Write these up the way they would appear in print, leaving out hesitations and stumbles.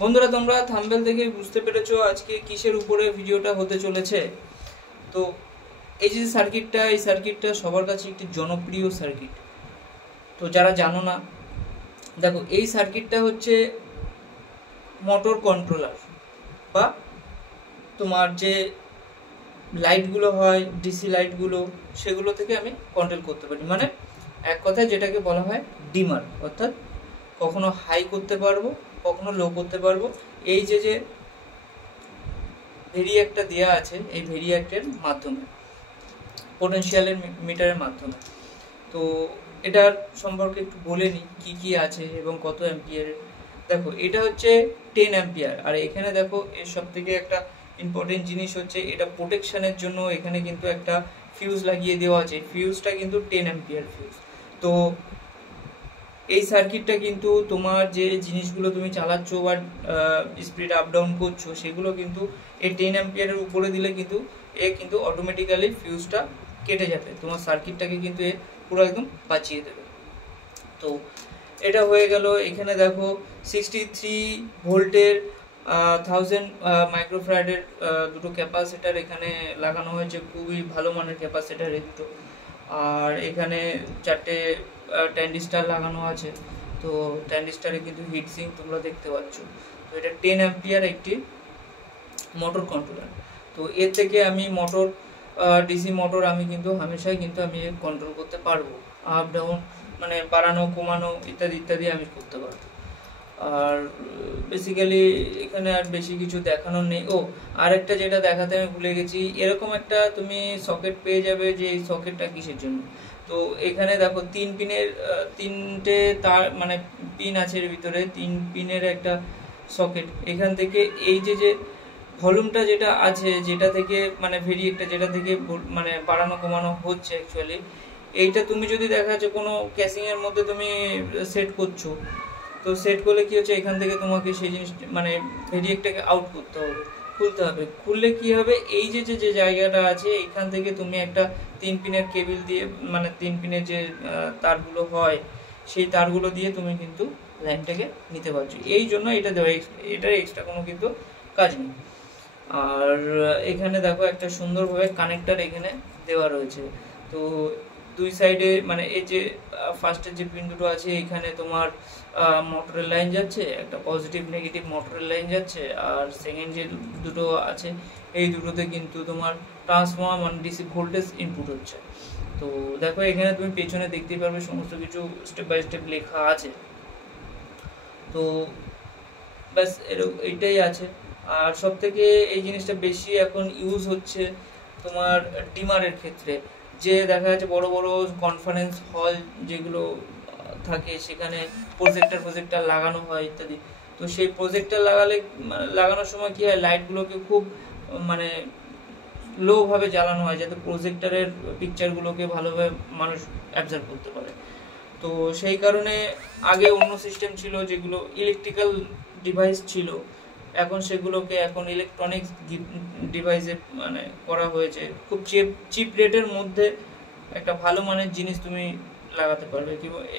বন্ধুরা, তোমরা থাম্বনেল দেখে বুঝতে পেরেছো আজকে কিসের উপরে ভিডিওটা হতে চলেছে। তো এই যে সার্কিটটা, এই সার্কিটটা সবার কাছে একটি জনপ্রিয় সার্কিট। তো যারা জানো না, দেখো এই সার্কিটটা হচ্ছে মোটর কন্ট্রোলার, বা তোমার যে লাইটগুলো হয় ডিসি লাইটগুলো, সেগুলো থেকে আমি কন্ট্রোল করতে পারি। মানে এক কথায় যেটাকে বলা হয় ডিমার, অর্থাৎ কখনো হাই করতে পারবো, কখনো লো করতে পারবো। এই যে ভেরিয়াকটা দেওয়া আছে, এই ভেরিয়াক্টের মাধ্যমে, পোটেনশিয়ালের মিটারের মাধ্যমে। তো এটার সম্পর্কে একটু বলে নিই কি কি আছে এবং কত অ্যাম্পিয়ারের। দেখো এটা হচ্ছে 10 অ্যাম্পিয়ার, আর এখানে দেখো এর সব থেকে একটা ইম্পর্টেন্ট জিনিস হচ্ছে এটা প্রোটেকশনের জন্য এখানে কিন্তু একটা ফিউজ লাগিয়ে দেওয়া আছে। ফিউজটা কিন্তু 10 অ্যাম্পিয়ার ফিউজ। তো এই সার্কিটটা কিন্তু তোমার যে জিনিসগুলো তুমি চালাচ্ছ বা স্পিড আপ ডাউন করছো, সেগুলো কিন্তু এই 10 অ্যাম্পিয়ারের উপরে দিলে কিন্তু এ কিন্তু অটোমেটিক্যালি ফিউজটা কেটে যাবে, তোমার সার্কিটটাকে কিন্তু এ পুরো একদম বাঁচিয়ে দেবে। তো এটা হয়ে গেল। এখানে দেখো 63 ভোল্টের 1000 মাইক্রোফ্যারাডের দুটো ক্যাপাসিটার এখানে লাগানো হয়েছে, খুবই ভালো মানের ক্যাপাসিটার এই দুটো। আর এখানে 4টে ট্যান্ডিস্টার লাগানো আছে। তো ট্যান্ডিস্টারে কিন্তু হিটসিঙ্ক তোমরা দেখতে পাচ্ছ। তো এটা 10 অ্যাম্পিয়ার একটি মোটর কন্ট্রোলার। তো এর থেকে আমি মোটর, ডিসি মোটর আমি কিন্তু হামেশাই কিন্তু আমি কন্ট্রোল করতে পারবো, আপ ডাউন মানে বাড়ানো কমানো ইত্যাদি ইত্যাদি আমি করতে পারবো। আর বেসিক্যালি এখানে আর বেশি কিছু দেখানোর নেই। ও আর একটা যেটা দেখাতে আমি ভুলে গেছি, এরকম একটা তুমি সকেট পেয়ে যাবে যে এই সকেটটা কিসের জন্য। তো এখানে দেখো 3 পিনের 3টে তার মানে পিন আছে এর ভিতরে, 3 পিনের একটা সকেট। এখান থেকে এই যে ভলিউমটা যেটা আছে, যেটা থেকে মানে ভেরিয়েক্টটা যেটা থেকে মানে বাড়ানো কমানো হচ্ছে অ্যাকচুয়ালি, এইটা তুমি যদি দেখা যাচ্ছে কোনো ক্যাসিং এর মধ্যে তুমি সেট করছো, তো সেট করলে কি হচ্ছে, এখান থেকে তোমাকে সেই জিনিস মানে ভেরিয়েক্টটাকে আউট করতে হবে, খুলতে হবে। খুললে কি হবে, এই যে জায়গাটা আছে এখান থেকে তুমি একটা 3 পিনের কেবল দিয়ে, মানে 3 পিনের যে তারগুলো হয়, সেই তারগুলো দিয়ে তুমি কিন্তু লাইনটাকে নিতে পারছো। এই জন্য এটা দেওয়া, এটার এক্সট্রা কোনো কিন্তু কাজ নেই। আর এখানে দেখো একটা সুন্দরভাবে কানেক্টর এখানে দেওয়া রয়েছে। তো দুই সাইডে মানে এই যে ফার্স্টের যে পিন দুটো আছে, এখানে তোমার মোটরের লাইন যাচ্ছে, একটা পজিটিভ নেগেটিভ মোটরের লাইন যাচ্ছে। আর সেকেন্ড যে দুটো আছে, এই দুটোতে কিন্তু তোমার ট্রান্সফর্মার মানে ডিসি ভোল্টেজ ইনপুট হচ্ছে। তো দেখো এখানে তুমি পেছনে দেখতেই পারবে সমস্ত কিছু স্টেপ বাই স্টেপ লেখা আছে। তো ব্যাস এইটাই আছে। আর সব থেকে এই জিনিসটা বেশি এখন ইউজ হচ্ছে তোমার ডিমারের ক্ষেত্রে, যে দেখা যাচ্ছে বড় বড় কনফারেন্স হল যেগুলো থাকে, সেখানে প্রজেক্টর লাগানো হয় ইত্যাদি। তো সেই প্রজেক্টর লাগানোর সময় কি হয়, লাইটগুলোকে খুব মানে লো ভাবে জ্বালানো হয়, যাতে প্রজেক্টরের পিকচারগুলোকে ভালোভাবে মানুষ অ্যাবজার্ভ করতে পারে। তো সেই কারণে আগে অন্য সিস্টেম ছিল, যেগুলো ইলেকট্রিক্যাল ডিভাইস ছিল, এখন সেগুলোকে এখন ইলেকট্রনিক্স ডিভাইসে মানে করা হয়েছে। খুব চিপ রেটের মধ্যে একটা ভালো মানের জিনিস তুমি লাগাতে পারবে,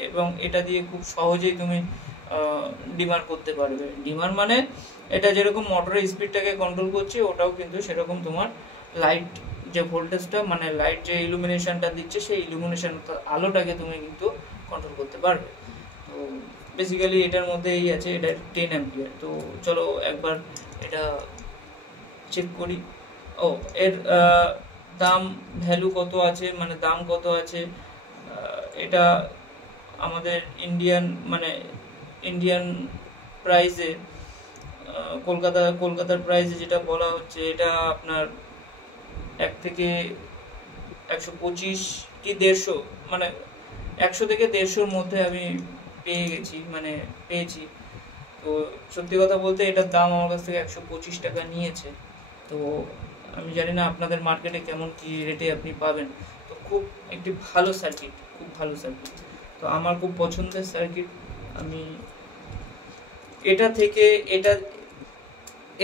এবং এটা দিয়ে খুব সহজেই তুমি ডিমার করতে পারবে। ডিমার মানে এটা যেরকম মোটরের স্পিডটাকে কন্ট্রোল করছে, ওটাও কিন্তু সেরকম তোমার লাইট যে ভোল্টেজটা মানে লাইট যে ইলুমিনেশনটা দিচ্ছে, সেই ইলুমিনেশন আলোটাকে তুমি কিন্তু কন্ট্রোল করতে পারবে। তো বেসিক্যালি এটার মধ্যে এই আছে, এটা 10 অ্যাম্পিয়ার। তো চলো একবার এটা চেক করি। ও এর দাম ভ্যালু কত আছে, মানে দাম কত আছে, এটা আমাদের ইন্ডিয়ান প্রাইসে, কলকাতার প্রাইসে যেটা বলা হচ্ছে, এটা আপনার 1 থেকে 125 কি 150, মানে 100 থেকে 150-র মধ্যে আমি পেয়েছি। তো সত্যি কথা বলতে এটার দাম আমার কাছ থেকে 125 টাকা নিয়েছে। তো আমি জানি না আপনাদের মার্কেটে কেমন কি রেটে আপনি পাবেন। তো খুব একটি ভালো সার্কিট, খুব ভালো সার্কিট। তো আমার খুব পছন্দের সার্কিট। আমি এটা থেকে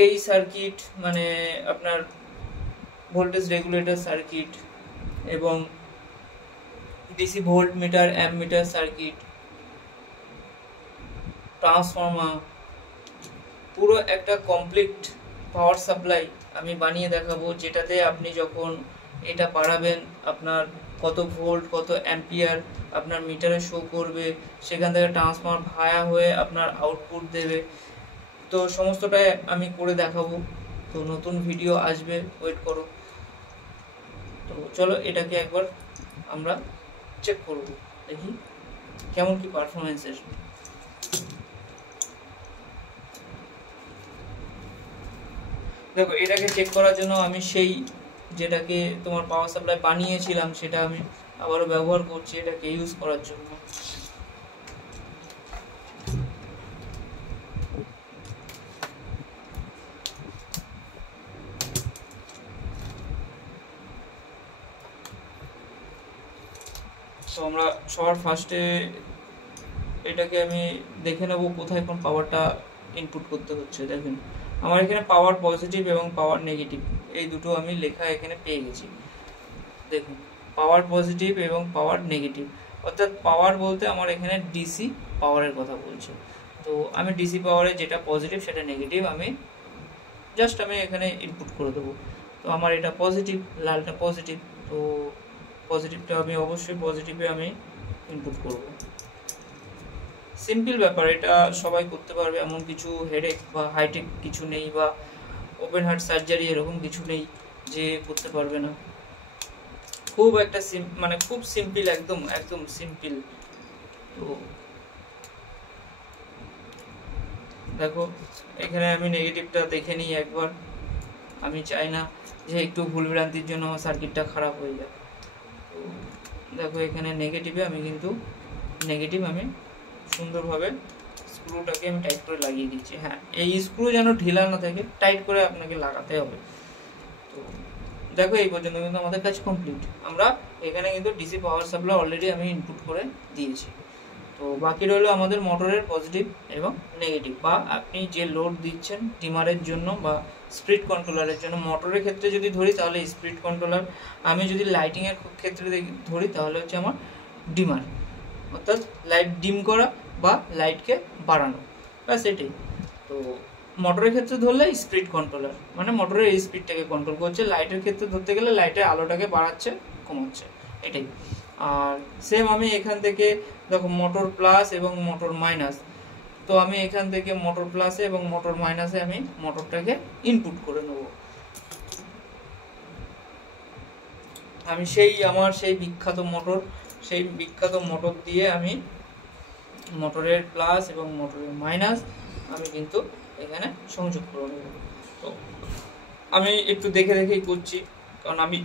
এই সার্কিট মানে আপনার ভোল্টেজ রেগুলেটর সার্কিট এবং DC volt meter amp meter circuit, transformer, পুরো একটা কমপ্লিট পাওয়ার সাপ্লাই আমি বানিয়ে দেখাবো, যেটাতে আপনি যখন এটা বাড়াবেন আপনার কত ভোল্ট কত অ্যাম্পিয়ার আপনার মিটারে শো করবে, সেখান থেকে ট্রান্সফর্মার ভায়া হয়ে আপনার আউটপুট দেবে। তো সমস্তটাই আমি করে দেখাবো। তো নতুন ভিডিও আসবে, ওয়েট করো। তো চলো এটাকে একবার আমরা চেক করব, দেখি কেমন কি পারফরমেন্স আসবে। দেখো এটাকে চেক করার জন্য আমি সেই যেটাকে তোমার পাওয়ার সাপ্লাই বানিয়েছিলাম সেটা আমি আবারও ব্যবহার করছি এটাকে ইউজ করার জন্য। তো আমরা সবার ফার্স্টে এটাকে আমি দেখে নেব কোথায় কোন পাওয়ারটা ইনপুট করতে হচ্ছে। দেখেন আমার এখানে পাওয়ার পজিটিভ এবং পাওয়ার নেগেটিভ এই দুটো আমি লেখা এখানে পেয়ে গেছি। দেখুন পাওয়ার পজিটিভ এবং পাওয়ার নেগেটিভ, অর্থাৎ পাওয়ার বলতে আমার এখানে ডিসি পাওয়ারের কথা বলছে। তো আমি ডিসি পাওয়ারে যেটা পজিটিভ সেটা নেগেটিভ আমি জাস্ট আমি এখানে ইনপুট করে দেবো। তো আমার এটা পজিটিভ, লালটা পজিটিভ, তো পজিটিভটা আমি অবশ্যই পজিটিভে আমি ইনপুট করব। সিম্পল ব্যাপার, এটা সবাই করতে পারবে, এমন কিছু হেডেক বা হাইটেক কিছু নেই বা ওপেন হার্ট সার্জারি এরকম কিছু নেই যে করতে পারবে না। খুব একটা মানে খুব সিম্পল, একদম একদম সিম্পল। তো দেখো এখানে আমি নেগেটিভটা দেখে নিই একবার, আমি চাই না যে একটু ভুলভ্রান্তির জন্য আমার সার্কিটটা খারাপ হয়ে যায়। তো দেখো এখানে নেগেটিভে আমি কিন্তু নেগেটিভ আমি সুন্দরভাবে স্ক্রুটাকে আমি টাইট করে লাগিয়ে দিচ্ছি। হ্যাঁ, এই স্ক্রু যেন ঢিলা না থাকে, টাইট করে আপনাকে লাগাতে হবে। তো দেখো এই পর্যন্ত কিন্তু আমাদের কাজ কমপ্লিট। আমরা এখানে কিন্তু ডিসি পাওয়ার সাপ্লাই অলরেডি আমি ইনপুট করে দিয়েছি। তো বাকি রইলো আমাদের মোটরের পজিটিভ এবং নেগেটিভ, বা আপনি যে লোড দিচ্ছেন ডিমারের জন্য বা স্পিড কন্ট্রোলারের জন্য। মোটরের ক্ষেত্রে যদি ধরি তাহলে স্পিড কন্ট্রোলার, আমি যদি লাইটিংয়ের ক্ষেত্রে ধরি তাহলে হচ্ছে আমার ডিমার, অর্থাৎ লাইট ডিম করা বা লাইটকে বাড়ানো, ব্যাস এটাই। তো মোটরের ক্ষেত্রে ধরলে স্পিড কন্ট্রোলার, মানে মোটরের এই স্পিডটাকে কন্ট্রোল করছে। লাইটের ক্ষেত্রে ধরতে গেলে লাইটের আলোটাকে বাড়াচ্ছে কমাচ্ছে, এটাই। আর সেম আমি এখান থেকে দেখো মোটর প্লাস এবং মোটর মাইনাস, তো আমি এখান থেকে মোটর প্লাসে এবং মোটর মাইনাসে আমি মোটরটাকে ইনপুট করে নেব। আমি আমার সেই বিখ্যাত মোটর দিয়ে আমি মোটরের প্লাস এবং মোটরের মাইনাস আমি কিন্তু এখানে সংযোগ করে নেব। তো আমি একটু দেখে দেখেই করছি, কারণ আমি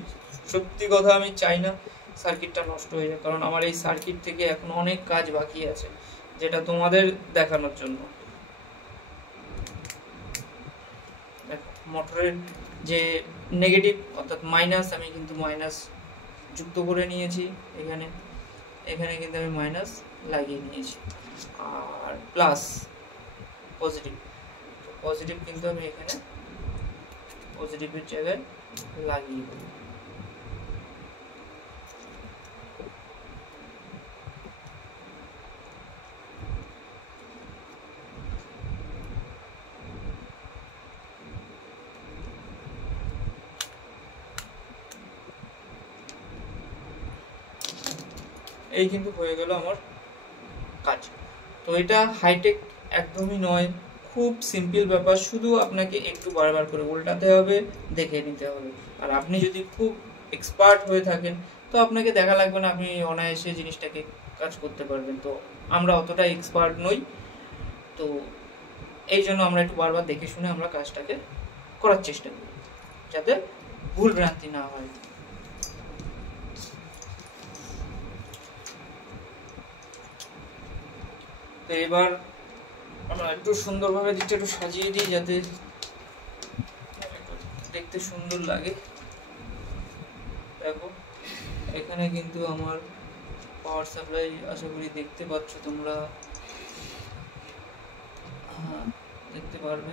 সত্যি কথা আমি চাই না সার্কিটটা নষ্ট হয়ে যায়, কারণ আমার এই সার্কিট থেকে এখন অনেক কাজ বাকি আছে যেটা তোমাদের দেখানোর জন্য। দেখো মোটরের যে নেগেটিভ অর্থাৎ মাইনাস, আমি কিন্তু মাইনাস যুক্ত করে নিয়েছি এখানে, এখানে কিন্তু আমি মাইনাস লাগিয়ে নিয়েছি। আর প্লাস পজিটিভ কিন্তু আমি এখানে পজিটিভের জায়গায় লাগিয়ে দেবো। এই কিন্তু হয়ে গেল আমার কাজ। তো এটা হাইটেক একদমই নয়, খুব সিম্পল ব্যাপার, শুধু আপনাকে একটু বারবার করে উল্টাতে হবে, দেখে নিতে হবে। আর আপনি যদি খুব এক্সপার্ট হয়ে থাকেন তো আপনাকে দেখা লাগবে না, আপনি অনায়াসে জিনিসটাকে কাজ করতে পারবেন। তো আমরা অতটা এক্সপার্ট নই, তো এই জন্য আমরা একটু বারবার দেখে শুনে আমরা কাজটাকে করার চেষ্টা করি যাতে ভুল ভ্রান্তি না হয়। তো এবার আমরা একটু সুন্দরভাবে দিকটা একটু সাজিয়ে দিই যাতে দেখতে সুন্দর লাগে। দেখো এখানে কিন্তু আমার পাওয়ার সাপ্লাই আশা করি দেখতে পাচ্ছ তোমরা, হ্যাঁ দেখতে পারবে।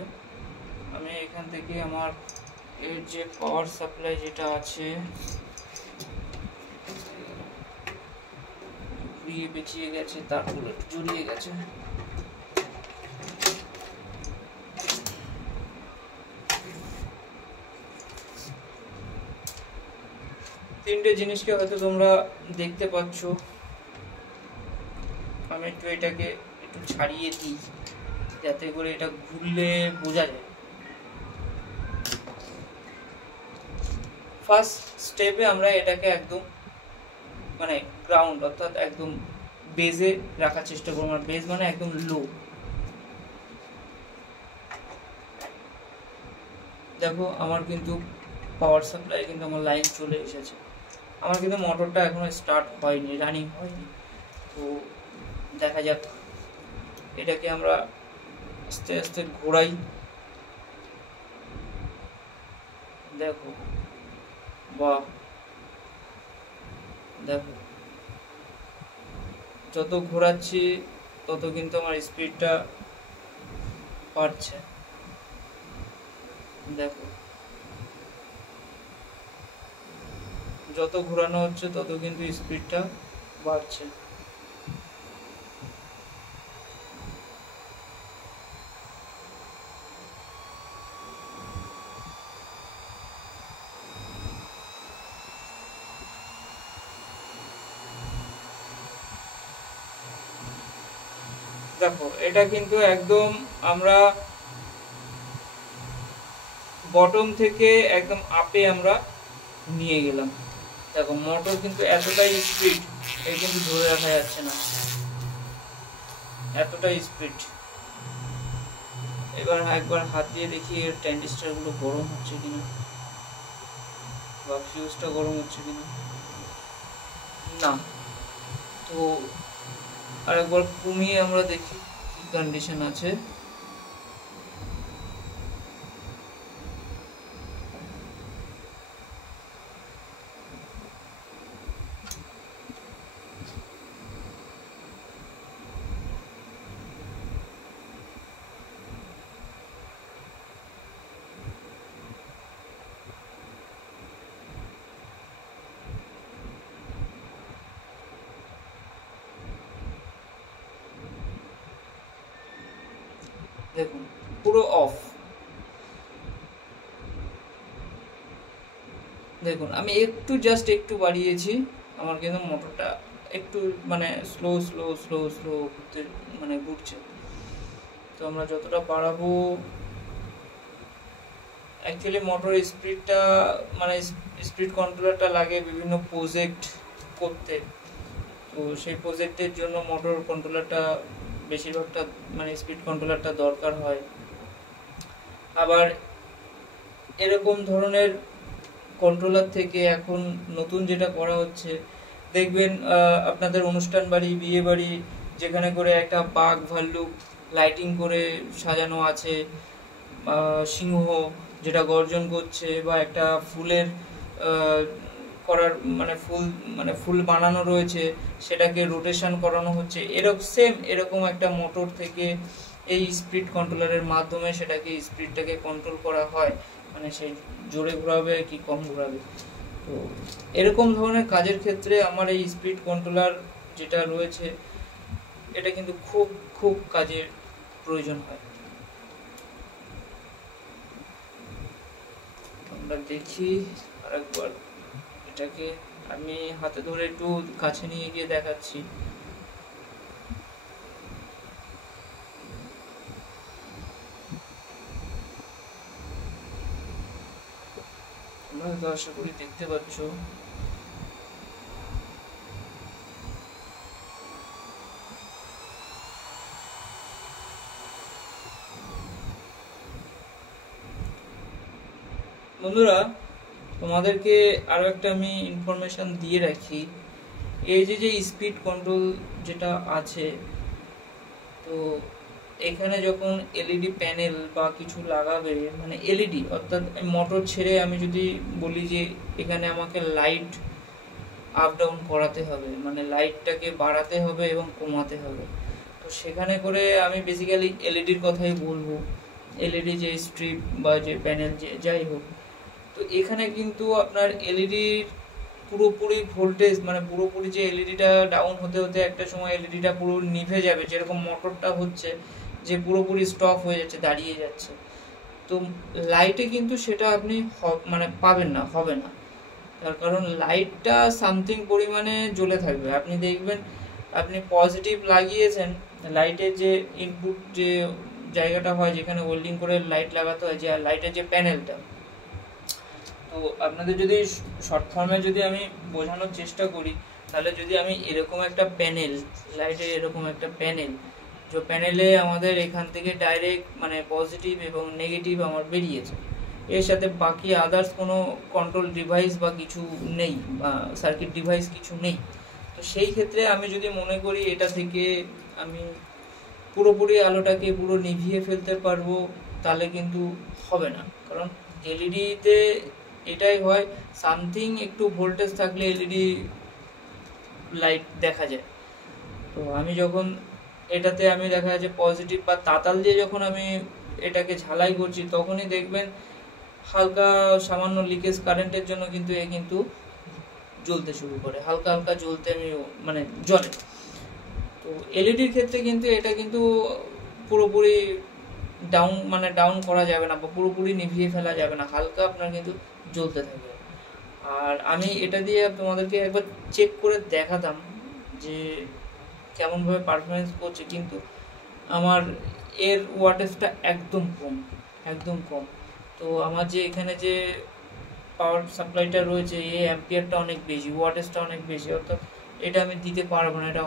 আমি এখান থেকে আমার এর যে পাওয়ার সাপ্লাই যেটা আছে ঘুরিয়ে পেঁচিয়ে গেছে, তারপরে জড়িয়ে গেছে। তিনটে জিনিসকে হয়তো তোমরা দেখতে পাচ্ছ। আমি একটু এটাকে একটু ছাড়িয়ে দিই যাতে করে এটা ঘুরলে বোঝা যায়। ফার্স্ট স্টেপে আমরা এটাকে একদম মানে গ্রাউন্ড অর্থাৎ একদম বেজে রাখার চেষ্টা করবো। আর বেজ মানে একদম লো। দেখো আমার কিন্তু পাওয়ার সাপ্লাই কিন্তু আমার লাইন চলে এসেছে। আমার কিন্তু মোটরটা এখনো স্টার্ট হয়নি, রানিং হয়নি। তো দেখা যাক, এটাকে আমরা আস্তে আস্তে ঘোরাই। দেখো বাহ, দেখো যত ঘোরাচ্ছি তত কিন্তু আমার স্পিডটা বাড়ছে। দেখো যত ঘোরানো হচ্ছে তত কিন্তু স্পিডটা বাড়ছে। দেখো এটা কিন্তু একদম আমরা বটম থেকে একদম আপে আমরা নিয়ে গেলাম। দেখো মোটর কিন্তু এতটাই স্পিড, এই কিন্তু ধরে রাখা যাচ্ছে না, এতটাই স্পিড। এবার একবার হাত দিয়ে দেখি এর ট্রানজিস্টর গুলো গরম হচ্ছে কিনা বা ফিউজটা গরম হচ্ছে কিনা। না। তো আরেকবার কমিয়ে আমরা দেখি কি কন্ডিশন আছে। দেখুন পুরো অফ। দেখুন আমি একটু জাস্ট একটু বাড়িয়েছি, আমার কিন্তু মোটরটা একটু মানে স্লো স্লো স্লো স্লো ঘুরতে মানে ঘুরছে। তো আমরা যতটা বাড়াবো, অ্যাকচুয়ালি মোটর স্পিডটা মানে স্পিড কন্ট্রোলারটা লাগে বিভিন্ন প্রজেক্ট করতে। তো সেই প্রজেক্টের জন্য মোটর কন্ট্রোলারটা বেশিরভাগটা মানে স্পিড কন্ট্রোলারটা দরকার হয়। আবার এরকম ধরনের কন্ট্রোলার থেকে এখন নতুন যেটা করা হচ্ছে, দেখবেন আপনাদের অনুষ্ঠান বাড়ি, বিয়ে বাড়ি, যেখানে করে একটা বাঘ ভাল্লুক লাইটিং করে সাজানো আছে, সিংহ যেটা গর্জন করছে, বা একটা ফুলের করার মানে ফুল বানানো রয়েছে, সেটাকে রোটেশন করানো হচ্ছে, এরকম একটা মোটর থেকে এই স্পিড কন্ট্রোলারের মাধ্যমে সেটাকে স্পিডটাকে কন্ট্রোল করা হয়, মানে সেই জোরে ঘোরাবে কি কম ঘোরাবে। তো এরকম ধরনের কাজের ক্ষেত্রে আমার এই স্পিড কন্ট্রোলার যেটা রয়েছে এটা কিন্তু খুব খুব কাজের প্রয়োজন হয়। আমরা দেখি আরেকবার, এটাকে আমি হাতে ধরে একটু কাছে নিয়ে গিয়ে দেখাচ্ছি। তোমরা তো আশা করি দেখতে পাচ্ছ। বন্ধুরা, তোমাদেরকে আরো একটা আমি ইনফরমেশন দিয়ে রাখি। এই যে স্পিড কন্ট্রোল যেটা আছে, তো এখানে যখন এলইডি প্যানেল বা কিছু লাগাবে, মানে এলইডি অর্থাৎ মোটর ছেড়ে আমি যদি বলি যে এখানে আমাকে লাইট আপ ডাউন করাতে হবে, মানে লাইটটাকে বাড়াতে হবে এবং কমাতে হবে, তো সেখানে করে আমি বেসিক্যালি এলইডির কথাই বলবো। এলইডি যে স্ট্রিপ বা যে প্যানেল যে যাই হোক, তো এখানে কিন্তু আপনার এলইডির পুরোপুরি ভোল্টেজ মানে পুরোপুরি যে এলইডিটা ডাউন হতে হতে একটা সময় এলইডিটা পুরো নিভে যাবে, যেরকম মোটরটা হচ্ছে যে পুরোপুরি স্টপ হয়ে যাচ্ছে, দাঁড়িয়ে যাচ্ছে। তো লাইটে কিন্তু সেটা আপনি মানে পাবেন না, হবে না। তার কারণ লাইটটা সামথিং পরিমাণে জ্বলে থাকবে। আপনি দেখবেন আপনি পজিটিভ লাগিয়েছেন, লাইটের যে ইনপুট যে জায়গাটা হয় যেখানে ওয়েল্ডিং করে লাইট লাগাতে হয়, যে লাইটের যে প্যানেলটা, তো আপনাদের যদি শর্ট ফর্মে যদি আমি বোঝানোর চেষ্টা করি, তাহলে যদি আমি এরকম একটা প্যানেল, লাইটের এরকম একটা প্যানেল, যে প্যানেলে আমাদের এখান থেকে ডাইরেক্ট মানে পজিটিভ এবং নেগেটিভ আমার বেরিয়েছে, এর সাথে বাকি আদার্স কোনো কন্ট্রোল ডিভাইস বা কিছু নেই, বা সার্কিট ডিভাইস কিছু নেই, তো সেই ক্ষেত্রে আমি যদি মনে করি এটা থেকে আমি পুরোপুরি আলোটাকে পুরো নিভিয়ে ফেলতে পারবো, তাহলে কিন্তু হবে না। কারণ এলইডিতে এটাই হয়, সামথিং একটু ভোল্টেজ থাকলে এলইডি লাইট দেখা যায়। তো আমি যখন এটাতে আমি দেখা যাচ্ছে পজিটিভ বা তাতাল দিয়ে যখন আমি এটাকে ঝালাই করছি, তখনই দেখবেন হালকা সামান্য লিকেজ কারেন্টের জন্য কিন্তু এ কিন্তু জ্বলতে শুরু করে, হালকা হালকা জ্বলতে আমি মানে জ্বলে। তো এলইডির ক্ষেত্রে কিন্তু এটা কিন্তু পুরোপুরি ডাউন করা যাবে না, বা পুরোপুরি নিভিয়ে ফেলা যাবে না, হালকা আপনার কিন্তু জ্বলতে থাকবে। আর আমি এটা দিয়ে তোমাদেরকে একবার চেক করে দেখাতাম যে কেমনভাবে পারফরমেন্স করছে, কিন্তু আমার এর ওয়াটেজটা একদম কম। তো আমার যে এখানে যে পাওয়ার সাপ্লাইটা রয়েছে, এই অ্যাম্পিয়ারটা অনেক বেশি, ওয়াটেজটা অনেক বেশি, অর্থাৎ এটা আমি দিতে পারবো না, এটা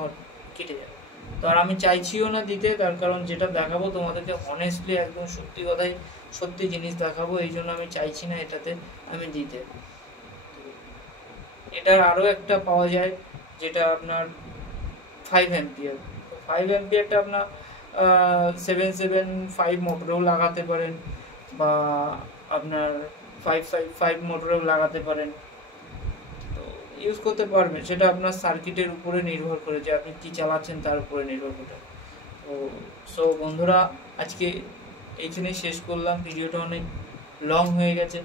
কেটে যাবে। তো আর আমি চাইছিও না দিতে, তার কারণ যেটা দেখাবো তোমাদেরকে অনেস্টলি একদম সত্যি কথাই সত্যি জিনিস দেখাবো, এই জন্য আমি চাইছি না এটাতে আমি দিতে। এটার আরও একটা পাওয়া যায় যেটা আপনার 5 অ্যাম্পিয়ার। 5 অ্যাম্পিয়ারটা আপনার 775 মোটরেও লাগাতে পারেন, বা আপনার 555 মোটরেও লাগাতে পারেন, তো ইউজ করতে পারবেন। সেটা আপনার সার্কিটের উপরে নির্ভর করে, যে আপনি কি চালাচ্ছেন তার উপরে নির্ভর করে। তো সো বন্ধুরা, আজকে এইখানেই শেষ করলাম, ভিডিওটা অনেক লং হয়ে গেছে,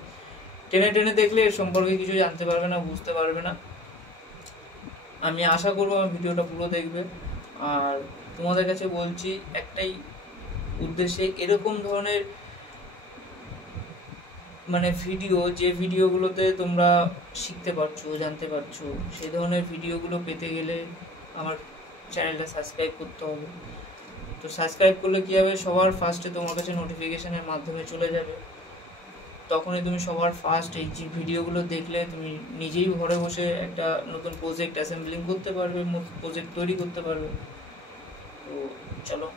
টেনে দেখলে এর সম্পর্কে কিছু জানতে পারবে না, বুঝতে পারবে না। আমি আশা করবো আমার ভিডিওটা পুরো দেখবে। আর তোমাদের কাছে বলছি একটাই উদ্দেশ্যে, এরকম ধরনের মানে ভিডিও, যে ভিডিওগুলোতে তোমরা শিখতে পারছো, জানতে পারছো, সেই ধরনের ভিডিওগুলো পেতে গেলে আমার চ্যানেলটা সাবস্ক্রাইব করতে হবে। তো সাবস্ক্রাইব করলে কী হবে, সবার ফার্স্টে তোমার কাছে নোটিফিকেশনের মাধ্যমে চলে যাবে, তখনই তুমি সবার ফার্স্ট এই যে ভিডিওগুলো দেখলে তুমি নিজেই ঘরে বসে একটা নতুন প্রজেক্ট অ্যাসেম্বলিং করতে পারবে, প্রজেক্ট তৈরি করতে পারবে। তো চলো,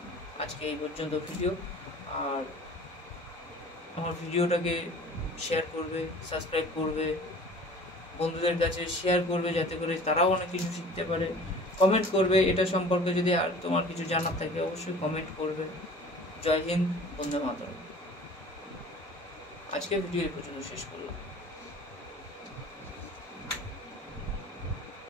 আজকে এই পর্যন্ত ভিডিও। আর আমার ভিডিওটাকে শেয়ার করবে, সাবস্ক্রাইব করবে, বন্ধুদের কাছে শেয়ার করবে, যাতে করে তারাও অনেক কিছু শিখতে পারে। কমেন্ট করবে, এটা সম্পর্কে যদি আর তোমার কিছু জানার থাকে অবশ্যই কমেন্ট করবে। জয় হিন্দ, বন্দে মাতরম। আজকে ভিডিও এই পর্যন্ত শেষ করলাম।